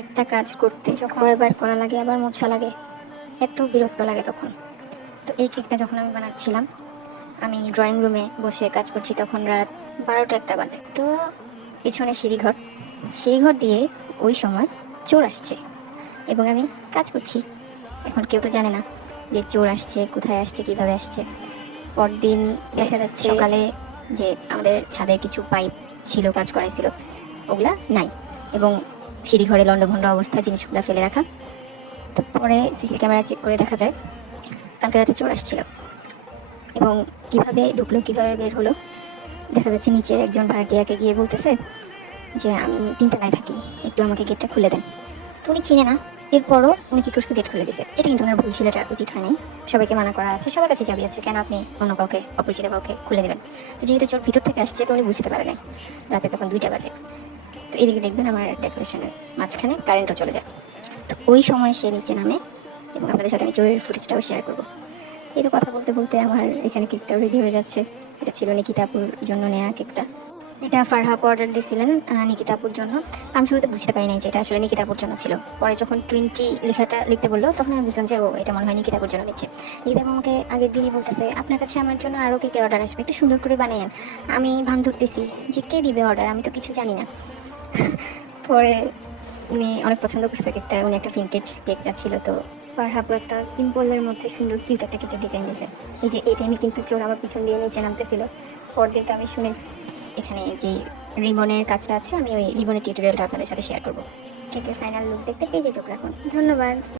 একটা কাজ করতে কয়বার করা লাগে আবার মোছা লাগে, এত বিরক্ত লাগে তখন। তো এই কেকটা যখন আমি বানাচ্ছিলাম, আমি ড্রয়িং রুমে বসে কাজ করছি, তখন রাত 12টা-1টা বাজে। তো পিছনে সিঁড়িঘর দিয়ে ওই সময় চোর আসছে এবং আমি কাজ করছি। এখন কেউ তো জানে না যে চোর আসছে, কোথায় আসছে, কিভাবে আসছে। পরদিন দেখা যাচ্ছে সকালে যে আমাদের ছাদের কিছু পাইপ ছিল, কাজ করাইছিল, ওগুলা নাই এবং সিঁড়িঘরে লন্ডভন্ড অবস্থা, জিনিসগুলো ফেলে রাখা। তো পরে সিসি ক্যামেরা চেক করে দেখা যায় কালকে রাতে চোর আসছিল এবং কিভাবে ঢুকলো, কিভাবে বের হলো। দেখা যাচ্ছে নিচের একজন ভাড়াটিয়াকে গিয়ে বলতেছে যে আমি 3 তলায় থাকি, একটু আমাকে গেটটা খুলে দেন। তো উনি চিনে না, এরপরও উনি কি করছে, গেট খুলে দিছে। এটা কিন্তু ওনার ভুল ছিল, এটা উচিত হয়নি। সবাইকে মানা করা আছে, সবার কাছে চাবি আছে, কেন আপনি অন্য কাউকে, অপরিচিত কাউকে খুলে দেবেন? তো যেহেতু চোর ভিতর থেকে আসছে, তো উনি বুঝতে পারে নাই, রাতে তখন 2টা বাজে। তো এদিকে দেখবেন আমার ডেকোরেশনের মাঝখানে কারেন্টও চলে যায়। তো ওই সময় সে নিচে নামে এবং আপনাদের সাথে আমি চোরের ফুটেজটাও শেয়ার করবো। এই তো কথা বলতে বলতে আমার এখানে কেকটাও রেডি হয়ে যাচ্ছে। এটা ছিল নিকিতাপুর জন্য নেওয়া কেকটা। এটা ফারহাপ অর্ডার দিয়েছিলেন নিকিতাপুর জন্য। আমি শুরুতে বুঝতে পারি নাই যে এটা আসলে নিকিতাপুর জন্য ছিল। পরে যখন 20 লেখাটা লিখতে বললো, তখন আমি বুঝলাম যে ও, এটা মনে হয় নিকিতাপুর জন্য নিচ্ছে। নিকিতাপু আমাকে আগের দিনই বলতেছে, আপনার কাছে আমার জন্য আরও কেকের অর্ডার আসবে, একটু সুন্দর করে বানাইয়েন। আমি ভান ধরতেছি যে কে দিবে অর্ডার, আমি তো কিছু জানি না। পরে উনি অনেক পছন্দ করছে কেকটা, উনি একটা ভিন্টেজ কেক চাচ্ছিল। তো ফারহাপু একটা সিম্পলের মধ্যে সুন্দর কিউট একটা কেকের ডিজাইন দিয়েছে। এই যে এই টাইমে কিন্তু চোর আমার পিছন দিয়ে নিচে নামতেছিল। পরদিন তো আমি শুনে এখানে যে রিবনের কাজটা আছে, আমি ওই রিবনের টিউটোরিয়ালটা আপনাদের সাথে শেয়ার করবো। কেকের ফাইনাল লুক দেখতে পেজে চোখ রাখুন। ধন্যবাদ।